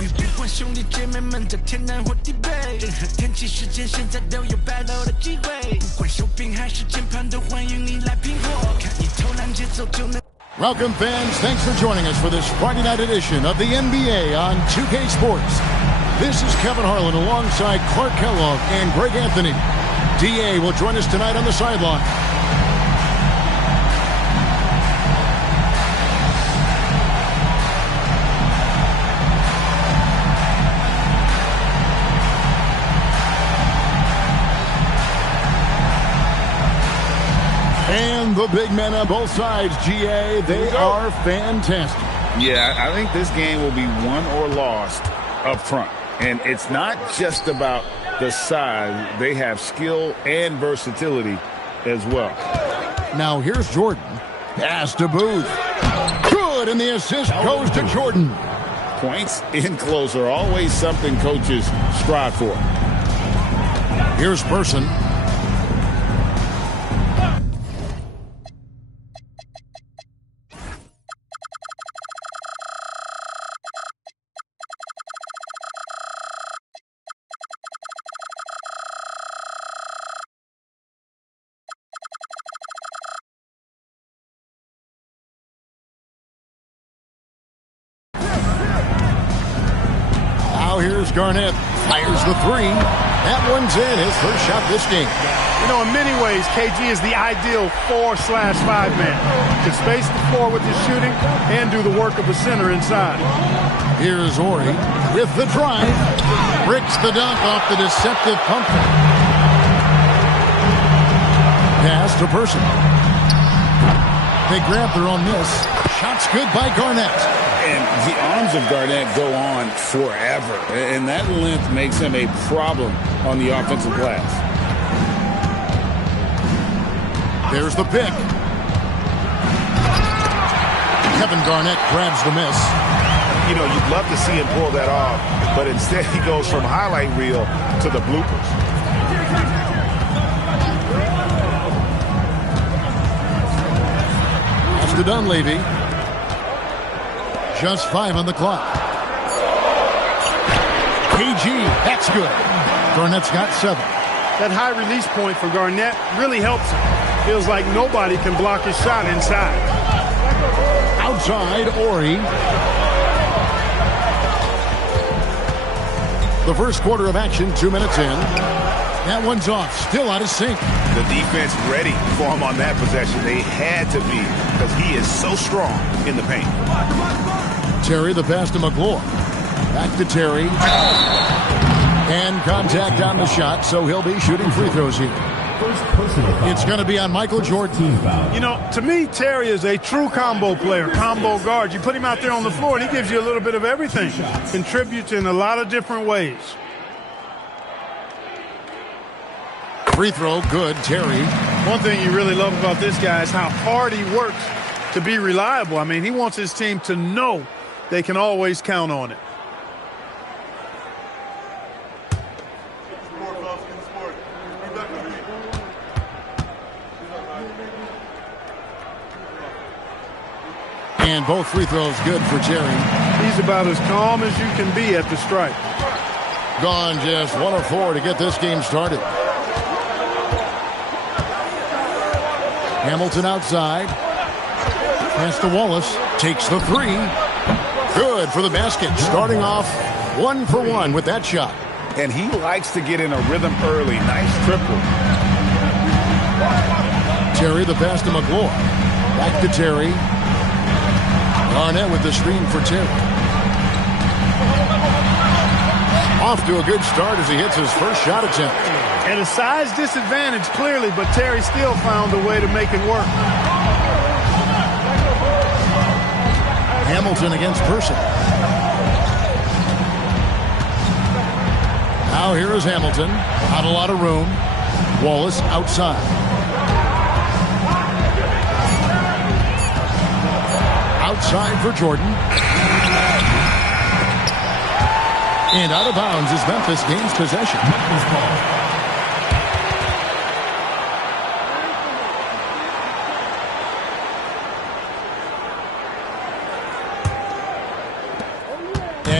与不管兄弟姐妹们在天南或地北，任何天气时间，现在都有 battle 的机会。不管手柄还是键盘，都欢迎你来拼货，看你投篮节奏就能。Welcome, fans. Thanks for joining us for this Friday night edition of the NBA on 2K Sports. This is Kevin Harlan alongside Clark Kellogg and Greg Anthony. DA will join us tonight on the sideline. And the big men on both sides, GA, they are fantastic. Yeah, I think this game will be won or lost up front. And it's not just about the size. They have skill and versatility as well. Now here's Jordan. Pass to Booth. Good, and the assist goes to Jordan. Points in close are always something coaches strive for. Here's Person. Here's Garnett, fires the three. That one's in, his first shot this game. You know, in many ways, KG is the ideal 4/5 man. To space the floor with his shooting and do the work of a center inside. Here's Ori with the drive. Bricks the dunk off the deceptive pump fake. Pass to Person. They grab their own miss. Shot's good by Garnett. And the arms of Garnett go on forever. And that length makes him a problem on the offensive glass. There's the pick. Kevin Garnett grabs the miss. You know, you'd love to see him pull that off, but instead he goes from highlight reel to the bloopers. That's to Dunleavy. Just 5 on the clock. KG, that's good. Garnett's got 7. That high release point for Garnett really helps him. Feels like nobody can block his shot inside. Outside, Ori. The first quarter of action, 2 minutes in. That one's off, still out of sync. The defense ready for him on that possession. They had to be, because he is so strong in the paint. Terry, the pass to McClure. Back to Terry. And contact on the shot, so he'll be shooting free throws here. It's going to be on Michael Jordan. You know, to me, Terry is a true combo player, combo guard. You put him out there on the floor, and he gives you a little bit of everything. Contributes in a lot of different ways. Free throw, good, Terry. One thing you really love about this guy is how hard he works to be reliable. I mean, he wants his team to know they can always count on it. And both free throws good for Terry. He's about as calm as you can be at the strike. Gone just 1 of 4 to get this game started. Hamilton outside. Pass to Wallace. Takes the three. Good for the basket. Starting off 1 for 1 with that shot. And he likes to get in a rhythm early. Nice triple. Terry, the pass to McClure. Back to Terry. Garnett with the screen for Terry. Off to a good start as he hits his first shot attempt. At a size disadvantage, clearly, but Terry still found a way to make it work. Hamilton against Person. Now here is Hamilton. Not a lot of room. Wallace outside. Outside for Jordan. And out of bounds as Memphis gains possession.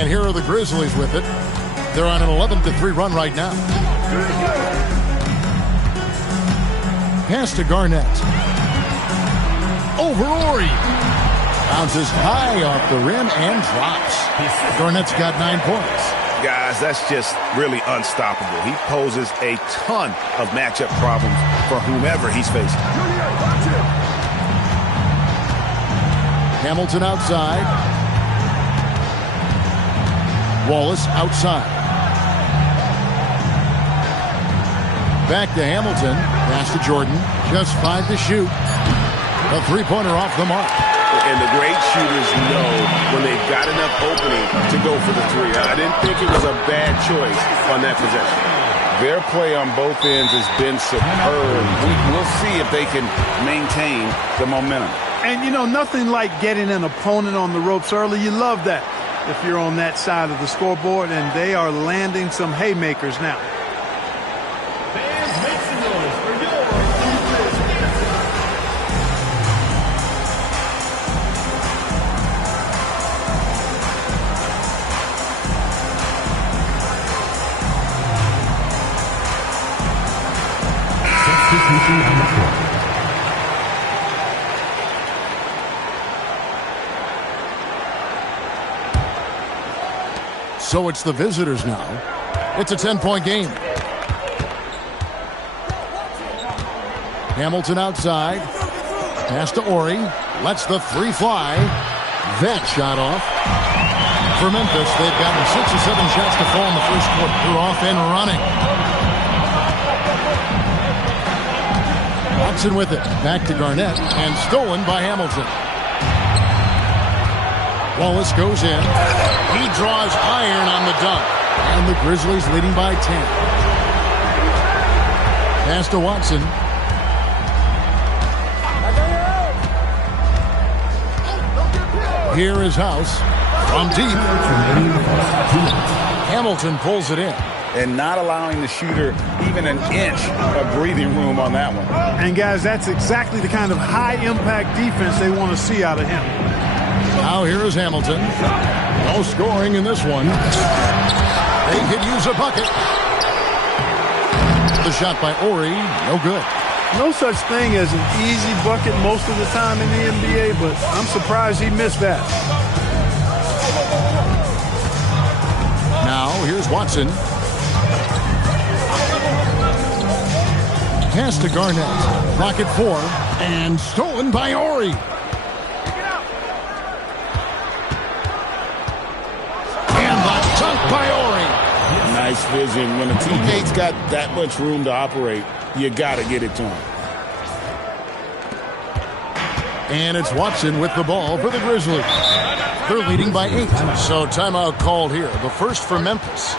And here are the Grizzlies with it. They're on an 11-3 run right now. Pass to Garnett. Over Ori. Bounces high off the rim and drops. Garnett's got 9 points. Guys, that's just really unstoppable. He poses a ton of matchup problems for whomever he's facing. Hamilton outside. Wallace outside. Back to Hamilton. Pass to Jordan. Just 5 to shoot. A three-pointer off the mark. And the great shooters know when they've got enough opening to go for the three. I didn't think it was a bad choice on that possession. Their play on both ends has been superb. We'll see if they can maintain the momentum. And, you know, nothing like getting an opponent on the ropes early. You love that if you're on that side of the scoreboard, and they are landing some haymakers now. So it's the visitors now. It's a 10-point game. Hamilton outside. Pass to Ori. Lets the three fly. That shot off. For Memphis, they've gotten 6 or 7 shots to fall in the first quarter. They're off and running. Watson with it. Back to Garnett. And stolen by Hamilton. Wallace goes in. He draws iron on the dunk. And the Grizzlies leading by 10. Pass to Watson. Here is House. From deep. Hamilton pulls it in. And not allowing the shooter even an inch of breathing room on that one. And, guys, that's exactly the kind of high-impact defense they want to see out of him. Now here is Hamilton. No scoring in this one. They could use a bucket. The shot by Ori, no good. No such thing as an easy bucket most of the time in the NBA, but I'm surprised he missed that. Now here's Watson. Pass to Garnett. Clock at 4. And stolen by Ori. And the dunk by Ori. Nice vision. When a teammate's got that much room to operate, you got to get it to him. And it's Watson with the ball for the Grizzlies. They're leading by 8. So timeout called here. The first for Memphis.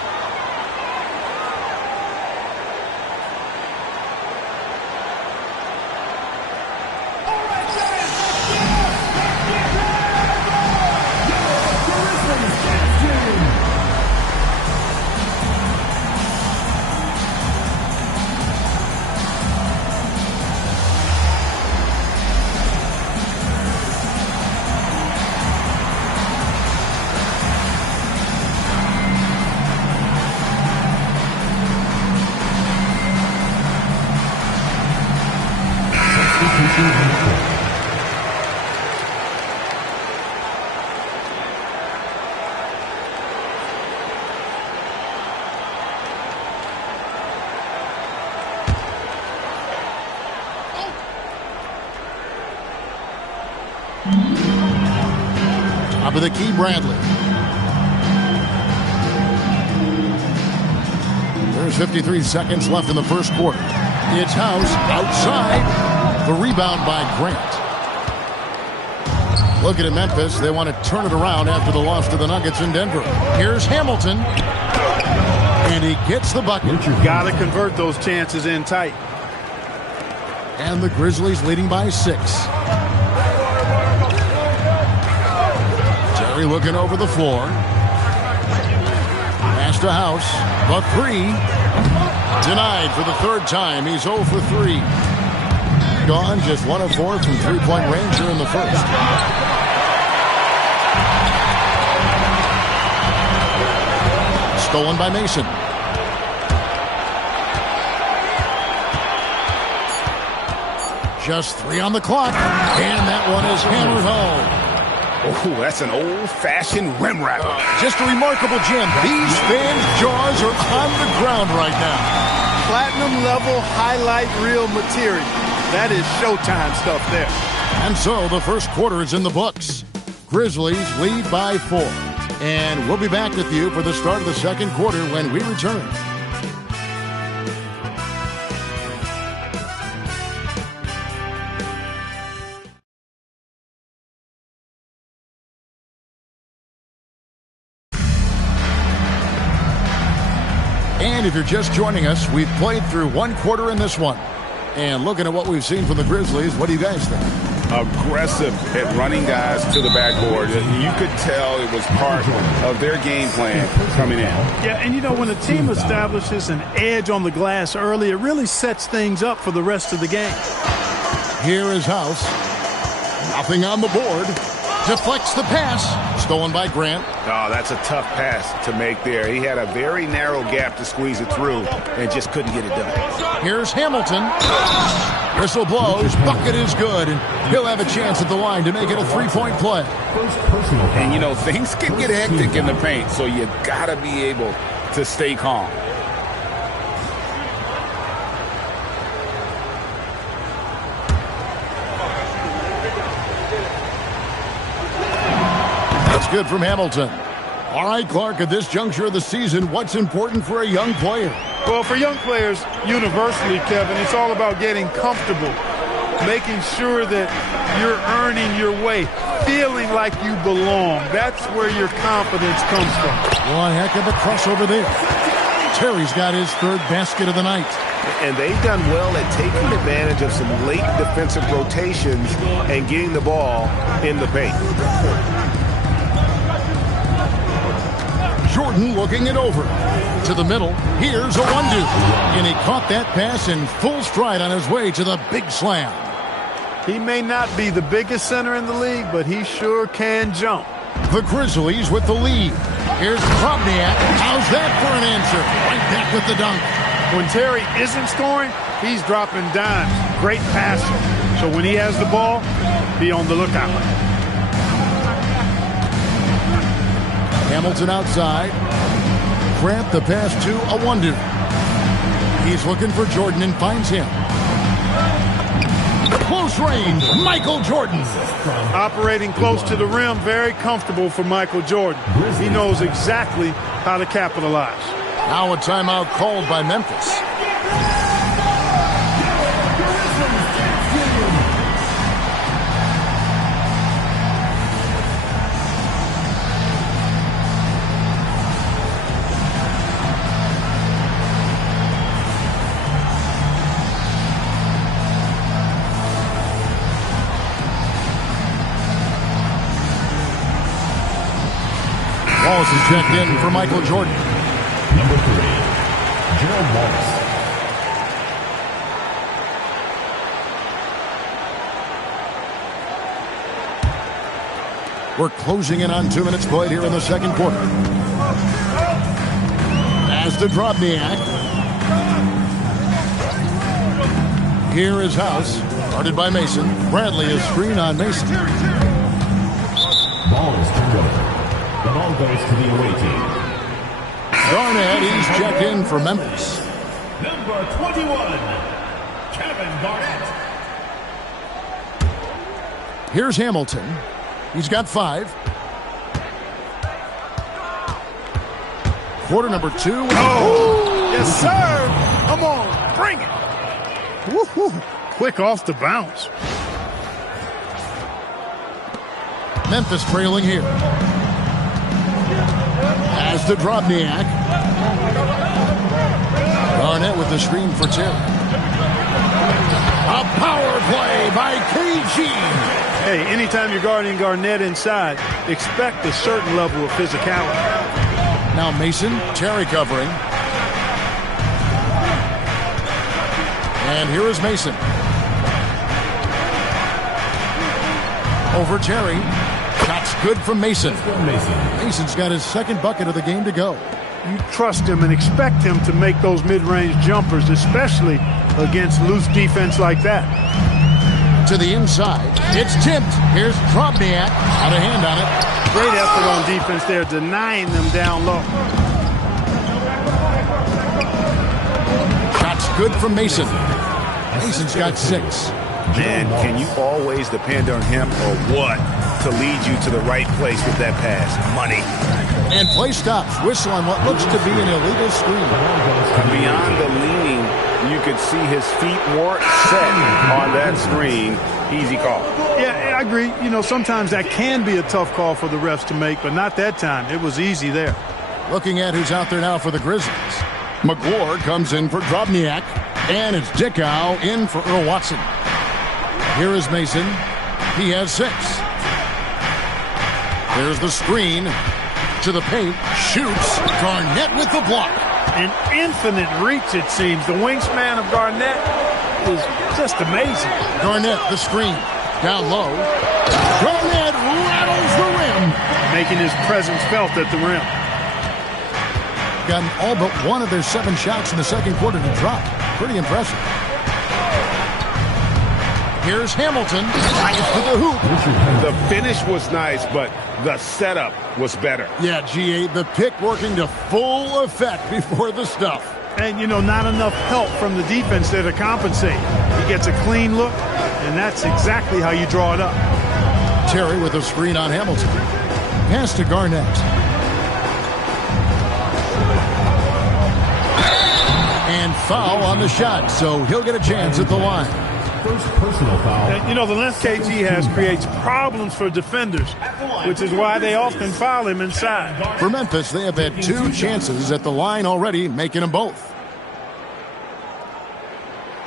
Top of the key, Bradley. There's 53 seconds left in the first quarter. It's House outside. The rebound by Grant. Looking at Memphis, they want to turn it around after the loss to the Nuggets in Denver. Here's Hamilton. And he gets the bucket. You've got to convert those chances in tight. And the Grizzlies leading by 6. Terry looking over the floor. Pass to House. The 3. Denied for the third time. He's 0 for 3. Gone just 1 of 4 from three-point range here in the first. Stolen by Mason. Just 3 on the clock. And that one is hammered home. Oh, that's an old-fashioned rim wrapper. Just a remarkable gem. These fans' jaws are on the ground right now. Platinum-level highlight reel material. That is Showtime stuff there. And so the first quarter is in the books. Grizzlies lead by 4. And we'll be back with you for the start of the second quarter when we return. And if you're just joining us, we've played through 1 quarter in this one. And looking at what we've seen from the Grizzlies, what do you guys think? Aggressive at running guys to the backboard. You could tell it was part of their game plan coming in. Yeah, and you know, when a team establishes an edge on the glass early, it really sets things up for the rest of the game. Here is House. Nothing on the board. Deflects the pass. Stolen by Grant. Oh, that's a tough pass to make there. He had a very narrow gap to squeeze it through and just couldn't get it done. Here's Hamilton. Whistle blows. Bucket is good. And he'll have a chance at the line to make it a 3-point play. And, you know, things can get hectic in the paint, so you got to be able to stay calm. That's good from Hamilton. All right, Clark, at this juncture of the season, what's important for a young player? Well, for young players, universally, Kevin, it's all about getting comfortable, making sure that you're earning your way, feeling like you belong. That's where your confidence comes from. One heck of a crossover there. Terry's got his 3rd basket of the night. And they've done well at taking advantage of some late defensive rotations and getting the ball in the paint. Jordan looking it over. To the middle. Here's a 1-2. And he caught that pass in full stride on his way to the big slam. He may not be the biggest center in the league, but he sure can jump. The Grizzlies with the lead. Here's Krobniak. How's that for an answer? Right back with the dunk. When Terry isn't scoring, he's dropping dimes. Great passer. So when he has the ball, be on the lookout. Hamilton outside. Grant the pass to a 1-2. He's looking for Jordan and finds him. Close range, Michael Jordan. Operating close to the rim, very comfortable for Michael Jordan. He knows exactly how to capitalize. Now a timeout called by Memphis. Wallace is checked in for Michael Jordan. Number 3, Gerald Wallace. We're closing in on 2 minutes played here in the second quarter. As to Drobniak. Here is House. Guarded by Mason. Bradley is screen on Mason. Ball is turned over. The ball goes to the away team. Garnett, he's checked in for Memphis. Number 21, Kevin Garnett. Here's Hamilton. He's got 5. Quarter number 2. Oh, yes, sir. Come on, bring it. Woo-hoo. Quick off the bounce. Memphis trailing here. As to Drobniak. Garnett with the screen for Terry. A power play by KG. Hey, anytime you're guarding Garnett inside, expect a certain level of physicality. Now Mason, Terry covering. And here is Mason. Over Terry. Shot's good from Mason. Mason's got his second bucket of the game to go. You trust him and expect him to make those mid-range jumpers, especially against loose defense like that. To the inside. It's tipped. Here's Drobniak. Out of hand on it. Great effort on defense there, denying them down low. Shot's good from Mason. Mason's got 6. And can you always depend on him or what to lead you to the right place with that pass? Money. And play stops. Whistle on what looks to be an illegal screen. Beyond the leaning, you could see his feet weren't set on that screen. Easy call. Yeah, I agree. You know, sometimes that can be a tough call for the refs to make, but not that time. It was easy there. Looking at who's out there now for the Grizzlies. McGlure comes in for Drobniak. And it's Dickow in for Earl Watson. Here is Mason. He has 6. There's the screen. To the paint. Shoots. Garnett with the block. An infinite reach, it seems. The wingspan of Garnett is just amazing. Garnett, the screen. Down low. Garnett rattles the rim. Making his presence felt at the rim. Gotten all but one of their 7 shots in the second quarter to drop. Pretty impressive. Here's Hamilton. Nice to the hoop. The finish was nice, but the setup was better. Yeah, GA, the pick working to full effect before the stuff. And, you know, not enough help from the defense there to compensate. He gets a clean look, and that's exactly how you draw it up. Terry with a screen on Hamilton. Pass to Garnett. And foul on the shot, so he'll get a chance at the line. First personal foul. And, you know, the length KG has creates problems for defenders, which is why they often foul him inside. For Memphis, they have had 2 chances at the line already, making them both.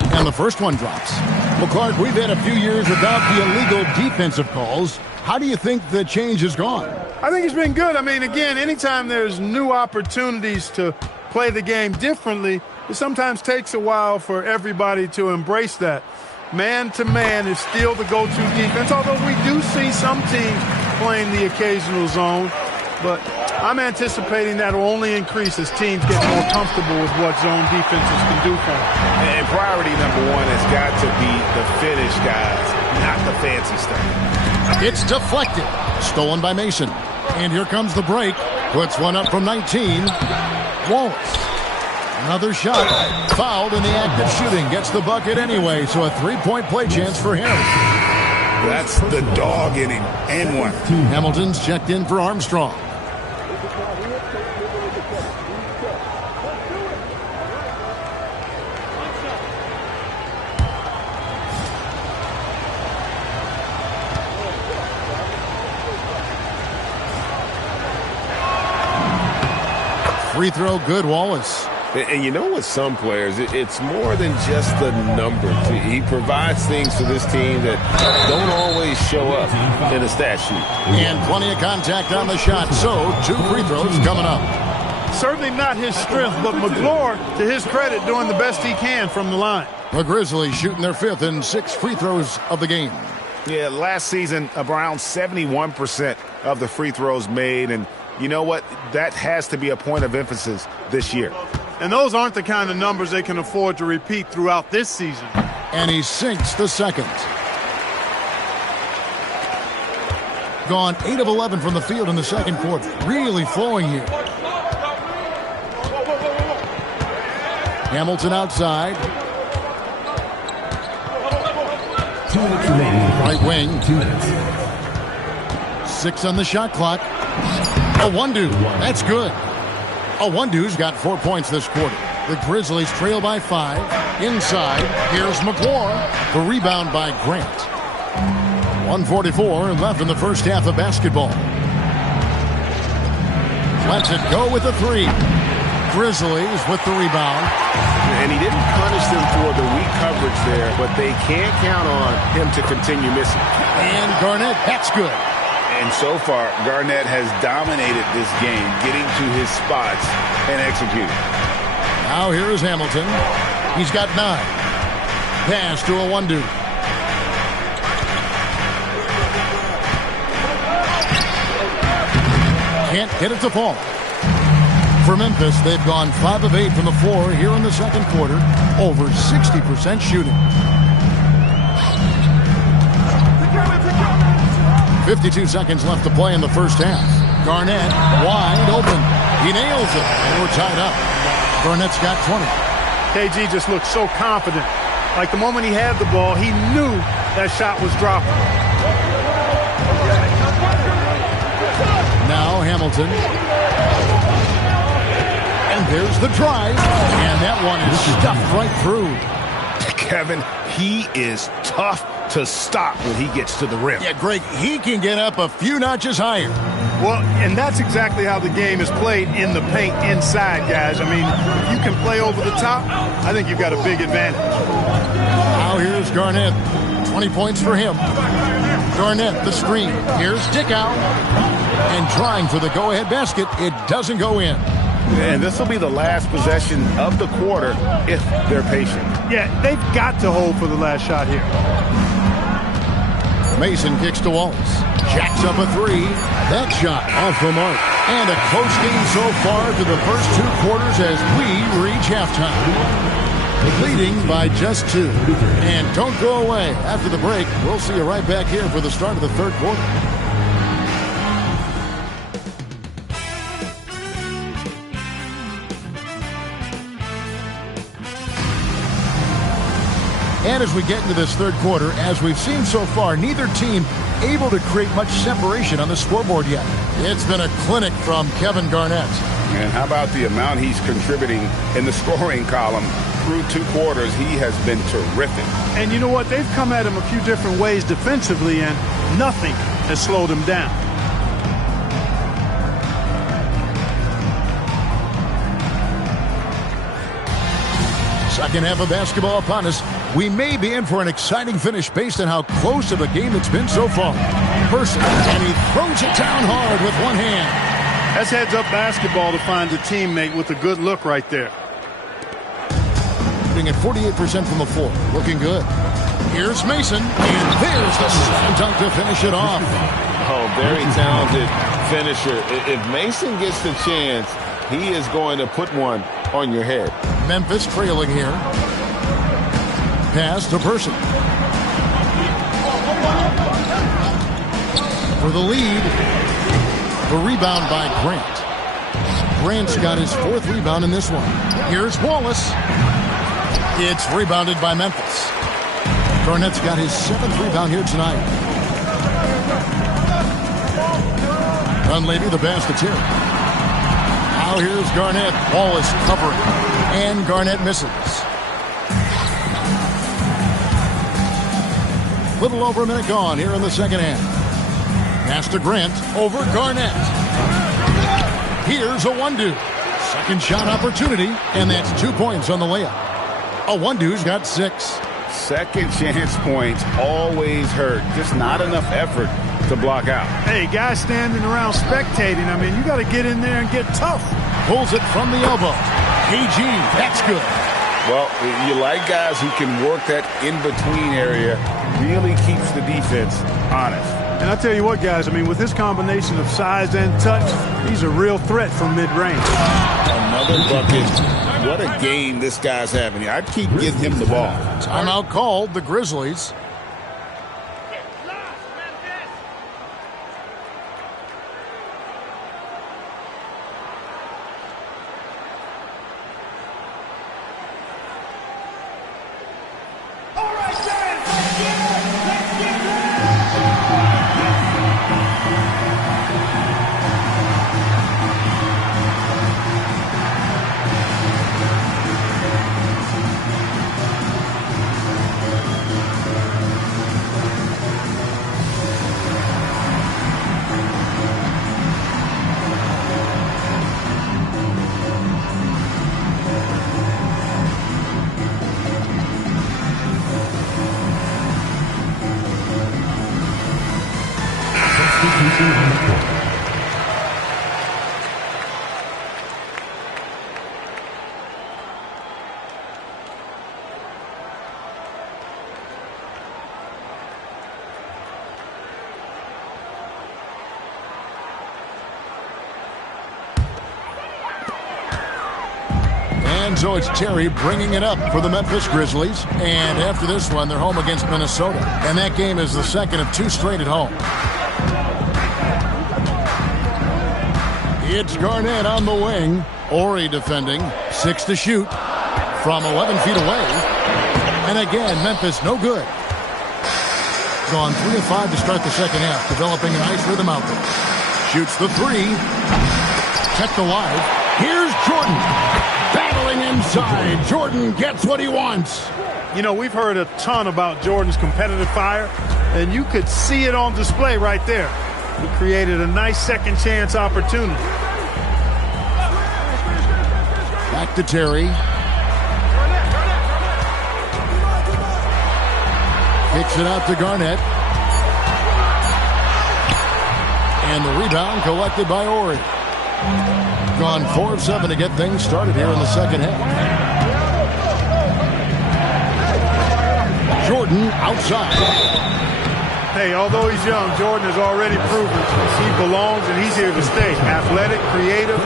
And the first one drops. Well, Clark, we've had a few years without the illegal defensive calls. How do you think the change has gone? I think it's been good. I mean, again, anytime there's new opportunities to play the game differently, it sometimes takes a while for everybody to embrace that. Man-to-man is still the go-to defense, although we do see some teams playing the occasional zone. But I'm anticipating that will only increase as teams get more comfortable with what zone defenses can do for them. And priority number 1 has got to be the finish, guys, not the fancy stuff. It's deflected. Stolen by Mason. And here comes the break. Puts one up from 19. Wallace. Another shot. Fouled in the act of shooting. Gets the bucket anyway, so a 3-point play chance for him. That's the dog in him. And one. Hamilton's checked in for Armstrong. Free throw good, Wallace. And you know, with some players, it's more than just the number. He provides things for this team that don't always show up in a stat sheet. And plenty of contact on the shot, so 2 free throws coming up. Certainly not his strength, but McGlure, to his credit, doing the best he can from the line. The Grizzlies shooting their 5th and 6th free throws of the game. Yeah, last season, around 71% of the free throws made. And you know what? That has to be a point of emphasis this year. And those aren't the kind of numbers they can afford to repeat throughout this season. And he sinks the second. Gone 8 of 11 from the field in the second quarter. Really flowing here. Hamilton outside. 2 minutes remaining. Right wing. 2 minutes. 6 on the shot clock. Awundu. That's good. Awundu's got 4 points this quarter. The Grizzlies trail by 5. Inside, here's McGlure. The rebound by Grant. 1:44 left in the first half of basketball. Lets it go with the 3. Grizzlies with the rebound. And he didn't punish them for the weak coverage there, but they can't count on him to continue missing. And Garnett, that's good. And so far, Garnett has dominated this game, getting to his spots and executing. Now here is Hamilton. He's got 9. Pass to Awundu. Can't get it to fall. For Memphis, they've gone 5 of 8 from the floor here in the second quarter. Over 60% shooting. 52 seconds left to play in the first half. Garnett wide open. He nails it. And we're tied up. Garnett's got 20. KG just looked so confident. Like the moment he had the ball, he knew that shot was dropping. Now Hamilton. And there's the drive. And that one is stuffed right through. Kevin, he is tough to stop when he gets to the rim. Yeah, Greg, he can get up a few notches higher. Well, and that's exactly how the game is played in the paint inside, guys. I mean, if you can play over the top, I think you've got a big advantage. Now here's Garnett. 20 points for him. Garnett, the screen. Here's Dickow. And trying for the go-ahead basket. It doesn't go in. And this will be the last possession of the quarter if they're patient. Yeah, they've got to hold for the last shot here. Mason kicks to Wallace. Jacks up a three. That shot off the mark. And a close game so far through the first 2 quarters as we reach halftime. Leading by just 2. And don't go away. After the break, we'll see you right back here for the start of the third quarter. And as we get into this third quarter, as we've seen so far, neither team able to create much separation on the scoreboard yet. It's been a clinic from Kevin Garnett. And how about the amount he's contributing in the scoring column through 2 quarters? He has been terrific. And you know what? They've come at him a few different ways defensively, and nothing has slowed him down. Second half of basketball upon us. We may be in for an exciting finish based on how close of a game it's been so far. Person, and he throws it down hard with one hand. That's heads-up basketball to find a teammate with a good look right there. Shooting at 48% from the floor. Looking good. Here's Mason, and there's the slam dunk to finish it off. Oh, very talented finisher. If Mason gets the chance, he is going to put one on your head. Memphis trailing here. Pass to Person. For the lead. The rebound by Grant. Grant's got his 4th rebound in this one. Here's Wallace. It's rebounded by Memphis. Garnett's got his 7th rebound here tonight. Dunleavy, the basket here. Now here's Garnett. Wallace covering. And Garnett misses. Little over a minute gone here in the second half. Pass to Grant over Garnett. Here's a one-do. Second shot opportunity, and that's 2 points on the layup. A one-do's got 6. Second chance points always hurt. Just not enough effort to block out. Hey, guys standing around spectating, I mean, you got to get in there and get tough. Pulls it from the elbow. KG, that's good. Well, you like guys who can work that in-between area, really keeps the defense honest. And I tell you what, guys, I mean, with this combination of size and touch, he's a real threat from mid-range. Another bucket. What a game this guy's having. I'd keep getting him the ball. Timeout called, the Grizzlies. And so it's Terry bringing it up for the Memphis Grizzlies. And after this one, they're home against Minnesota. And that game is the second of 2 straight at home. It's Garnett on the wing. Ori defending. 6 to shoot from 11 feet away. And again, Memphis no good. Gone 3 of 5 to start the second half. Developing a nice rhythm out there. Shoots the 3. Kept alive. Here's Jordan. Battling inside. Jordan gets what he wants. You know, we've heard a ton about Jordan's competitive fire, and you could see it on display right there. He created a nice second chance opportunity. Back to Terry. Kicks it out to Garnett. And the rebound collected by Ori. Gone 4 of 7 to get things started here in the second half. Jordan outside. Hey, although he's young, Jordan has already proven he belongs and he's here to stay. Athletic, creative.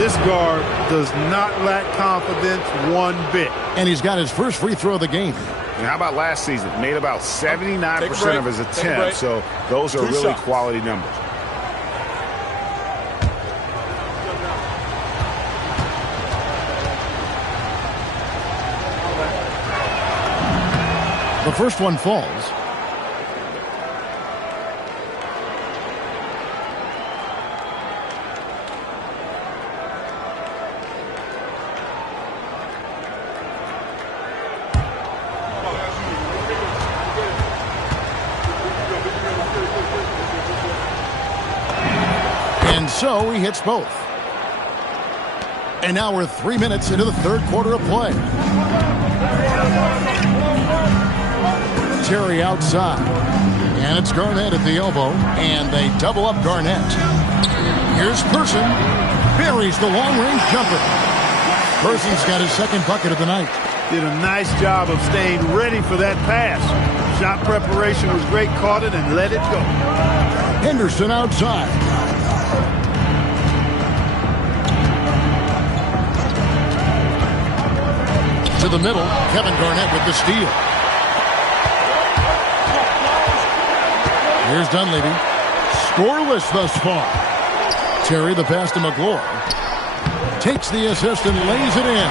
This guard does not lack confidence one bit. And he's got his first free throw of the game. And how about last season? Made about 79% of his attempts, so those are really quality numbers. The first one falls. And so he hits both. And now we're 3 minutes into the third quarter of play. Terry outside. And it's Garnett at the elbow. And they double up Garnett. Here's Person. Buries the long-range jumper. Person's got his second bucket of the night. Did a nice job of staying ready for that pass. Shot preparation was great. Caught it and let it go. Henderson outside. To the middle. Kevin Garnett with the steal. Here's Dunleavy. Scoreless thus far. Terry the pass to McGlure. Takes the assist and lays it in.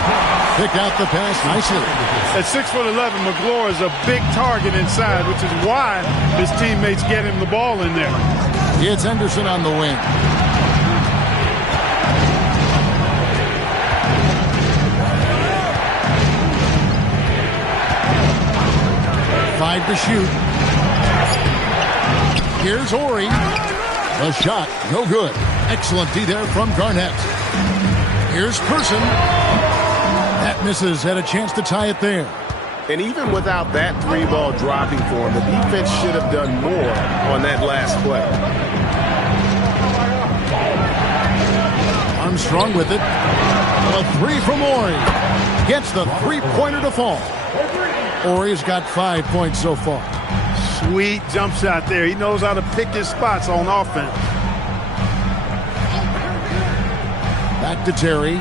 Pick out the pass nicely. At 6'11", McGlure is a big target inside, which is why his teammates get him the ball in there. It's Henderson on the wing. Five to shoot. Here's Ori. The shot, no good. Excellent D there from Garnett. Here's Person. That misses. Had a chance to tie it there. And even without that 3-ball dropping for him, the defense should have done more on that last play. Armstrong with it. A 3 from Ori. Gets the three-pointer to fall. Ori's got 5 points so far. Sweet jump shot there. He knows how to pick his spots on offense. Back to Terry.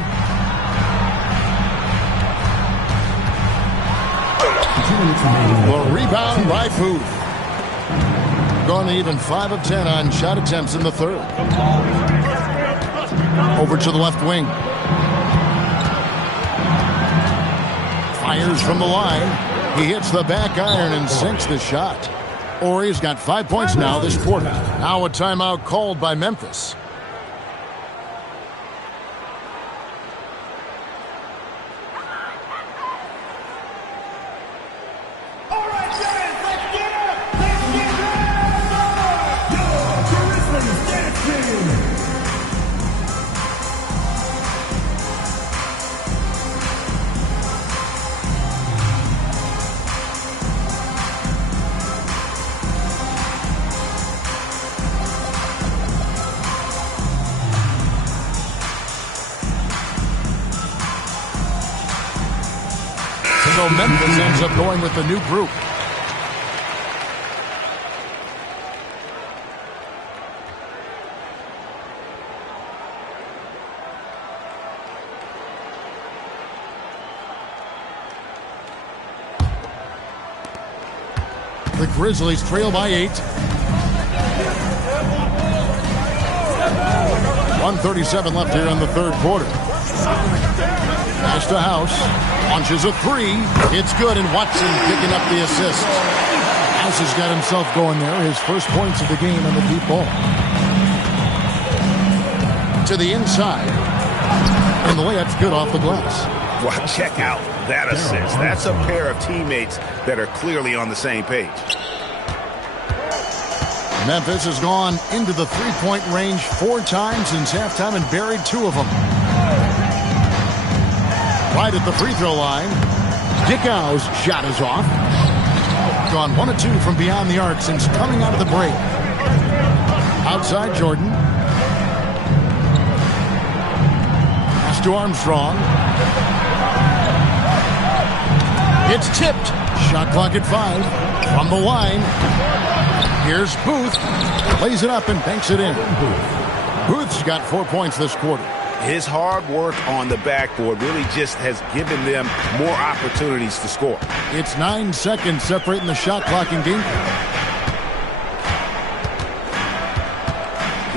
The rebound by Booth. Gone to even 5 of 10 on shot attempts in the third. Over to the left wing. Fires from the line. He hits the back iron and sinks the shot. Ori's got 5 points now this quarter. Now a timeout called by Memphis. So Memphis ends up going with the new group. The Grizzlies trail by 8. 1:37 left here in the third quarter. Pass to House. Launches a 3. It's good, and Watson picking up the assist. House has got himself going there. His first points of the game on the deep ball. To the inside. And the layup's good off the glass. Well, check out that assist. That's a pair of teammates that are clearly on the same page. Memphis has gone into the three-point range 4 times since halftime and buried 2 of them. Right at the free throw line. Dickau's shot is off. Gone 1 of 2 from beyond the arc since coming out of the break. Outside Jordan. Pass to Armstrong. It's tipped. Shot clock at 5. From the line. Here's Booth. Lays it up and banks it in. Booth's got 4 points this quarter. His hard work on the backboard really just has given them more opportunities to score. It's 9 seconds separating the shot clock and game.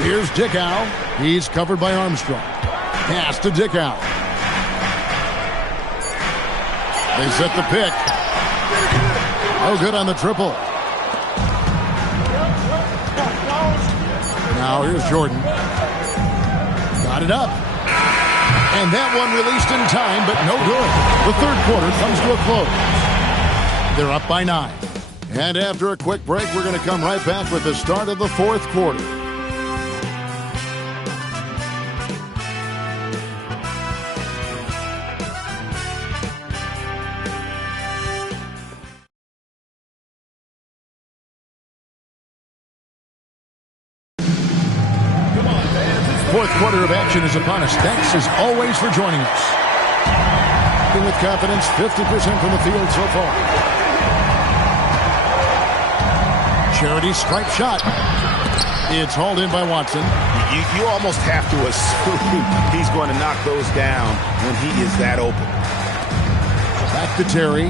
Here's Dickau. He's covered by Armstrong. Pass to Dickau. They set the pick. Oh, good on the triple. Now here's Jordan. Got it up. And that one released in time, but no good. The third quarter comes to a close. They're up by 9. And after a quick break, we're going to come right back with the start of the fourth quarter. Fourth quarter of action is upon us. Thanks as always for joining us. With confidence, 50% from the field so far. Charity stripe shot. It's hauled in by Watson. You almost have to assume he's going to knock those down when he is that open. Back to Terry.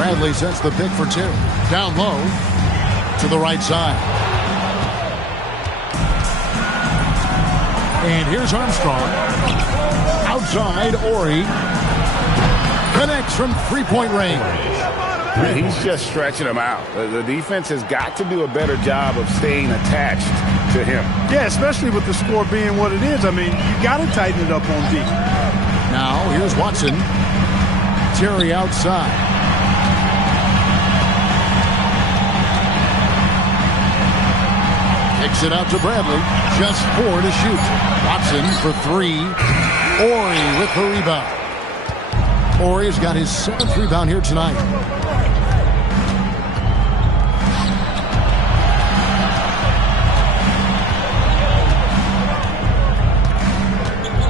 Bradley sets the pick for 2. Down low to the right side. And here's Armstrong. Outside, Ori. Connects from three-point range. He's just stretching him out. The defense has got to do a better job of staying attached to him. Yeah, especially with the score being what it is. I mean, you got to tighten it up on D. Now, here's Watson. Terry outside. Kicks it out to Bradley. Just 4 to shoot. Watson for 3. Ori with the rebound. Ori's got his 7th rebound here tonight.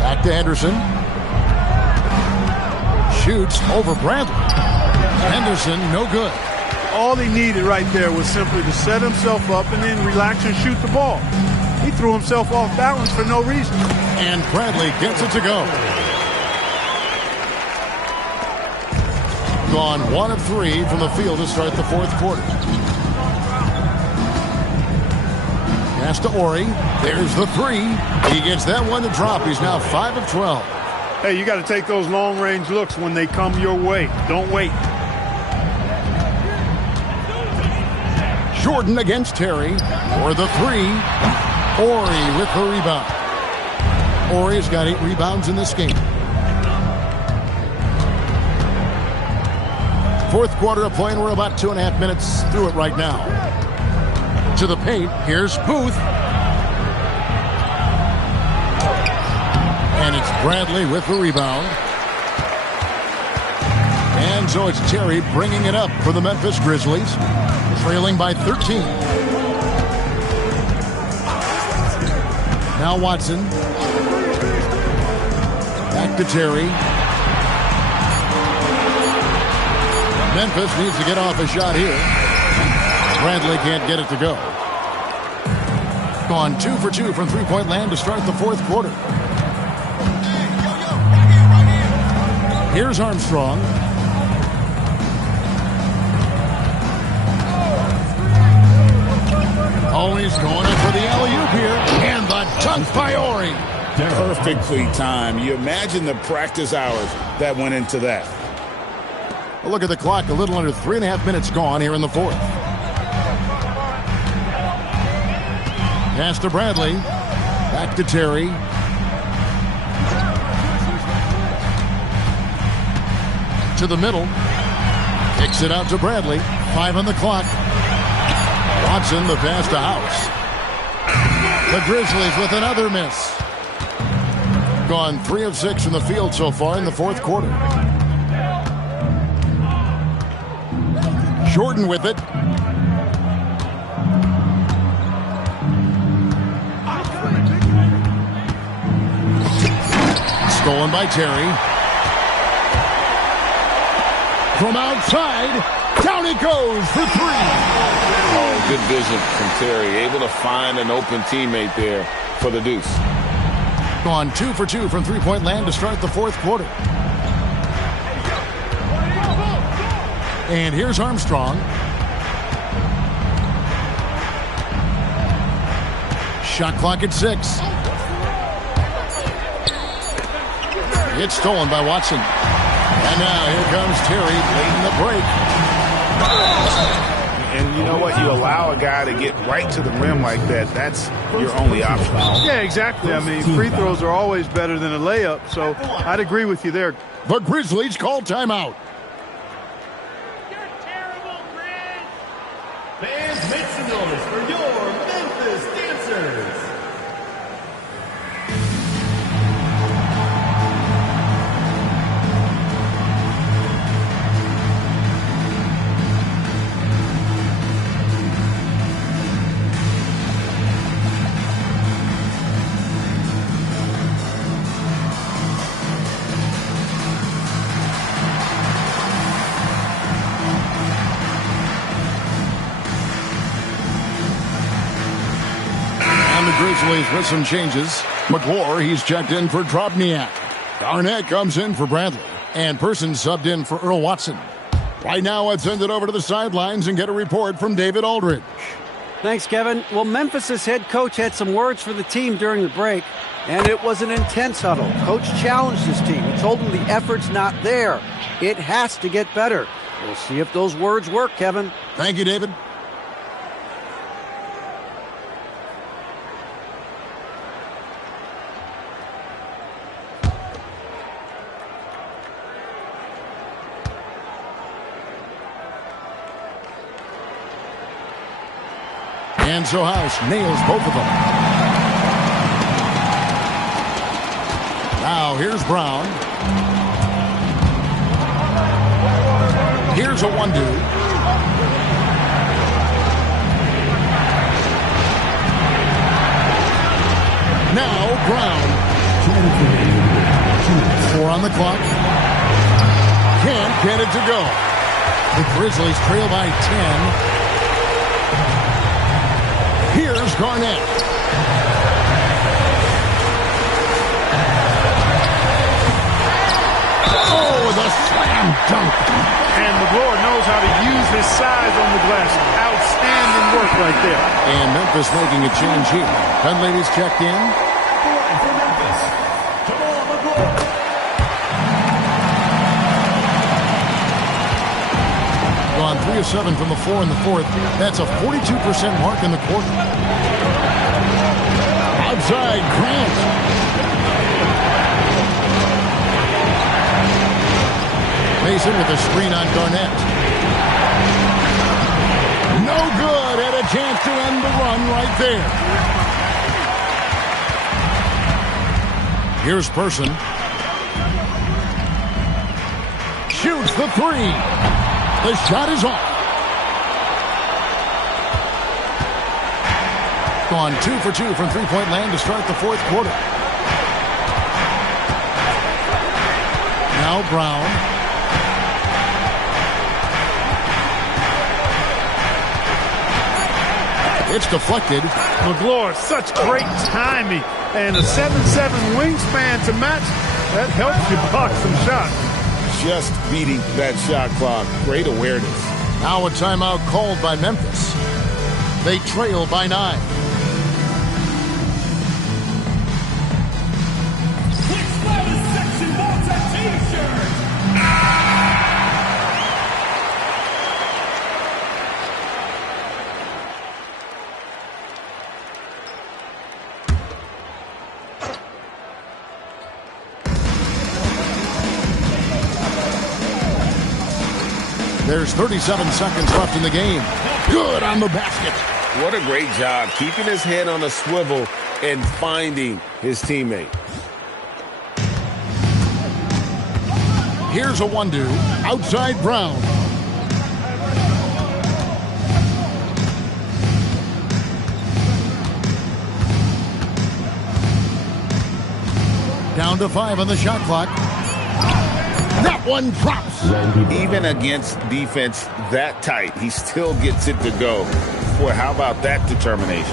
Back to Henderson. Shoots over Bradley. Henderson, no good. All he needed right there was simply to set himself up and then relax and shoot the ball. He threw himself off balance for no reason. And Bradley gets it to go. Gone 1 of 3 from the field to start the fourth quarter. Pass to Ori. There's the 3. He gets that one to drop. He's now 5 of 12. Hey, you got to take those long-range looks when they come your way. Don't wait. Jordan against Terry for the 3. Ori with the rebound. Ori's got 8 rebounds in this game. Fourth quarter of play, and we're about 2.5 minutes through it right now. To the paint, here's Booth. And it's Bradley with the rebound. And so it's Terry bringing it up for the Memphis Grizzlies, trailing by 13. Now Watson. Back to Terry. Memphis needs to get off a shot here. Bradley can't get it to go. Gone 2 for 2 from three-point land to start the fourth quarter. Here's Armstrong. Oh, he's going in for the alley-oop here. And the dunk by Ori. Perfectly timed. You imagine the practice hours that went into that. Well, look at the clock. A little under 3.5 minutes gone here in the fourth. Pass to Bradley. Back to Terry. To the middle. Kicks it out to Bradley. 5 on the clock. Watson, the pass to House. The Grizzlies with another miss. Gone 3 of 6 from the field so far in the fourth quarter. Jordan with it. Stolen by Terry. From outside, down it goes for 3. Oh, good vision from Terry. Able to find an open teammate there for the deuce. Gone 2 for 2 from three-point land to start the fourth quarter. And here's Armstrong. Shot clock at 6. It's stolen by Watson. And now here comes Terry late in the break. And you know what? You allow a guy to get right to the rim like that. That's your only option. Yeah, exactly. I mean, free throws are always better than a layup, so I'd agree with you there. The Grizzlies call timeout. Fans, make some noise for your Memphis Dancers. Grizzlies with some changes. McClure, he's checked in for Drobniak. Garnett comes in for Bradley. And Person subbed in for Earl Watson. Right now, let's send it over to the sidelines and get a report from David Aldridge. Thanks, Kevin. Well, Memphis' head coach had some words for the team during the break, and it was an intense huddle. Coach challenged his team. He told them the effort's not there. It has to get better. We'll see if those words work, Kevin. Thank you, David. And so House nails both of them. Now here's Brown. Here's a 1-2. Now Brown. 4 on the clock. Can't get it to go. The Grizzlies trail by 10. Here's Garnett. Oh, the slam dunk. And McClure knows how to use his size on the glass. Outstanding work right there. And Memphis making a change here. Dunleavy's checked in. For Memphis, Jamal McClure. Gone 3 of 7 from the floor in the fourth. That's a 42% mark in the quarter. Outside, Grant. Mason with a screen on Garnett. No good, and a chance to end the run right there. Here's Person. Shoots the 3. The shot is off. Gone 2 for 2 from three-point land to start the fourth quarter. Now Brown. It's deflected. McClure, such great timing. And a 7'7" wingspan to match. That helps you block some shots. Just beating that shot clock. Great awareness. Now a timeout called by Memphis. They trail by 9. Which latest section wants a t-shirt? There's 37 seconds left in the game. Good on the basket. What a great job keeping his head on a swivel and finding his teammate. Here's a 1-2. Outside Brown. Down to 5 on the shot clock. That one drops. Even against defense that tight, he still gets it to go. Boy, how about that determination?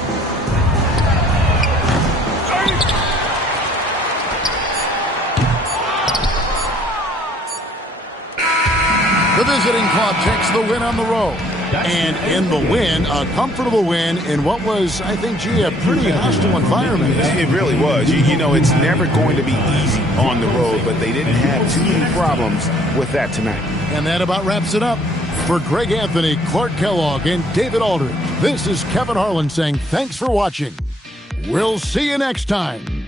The visiting club takes the win on the road. And in the win, a comfortable win in what was, I think, a pretty hostile environment. It really was. You know, it's never going to be easy on the road, but they didn't have too many problems with that tonight. And that about wraps it up. For Greg Anthony, Clark Kellogg, and David Aldridge, this is Kevin Harlan saying thanks for watching. We'll see you next time.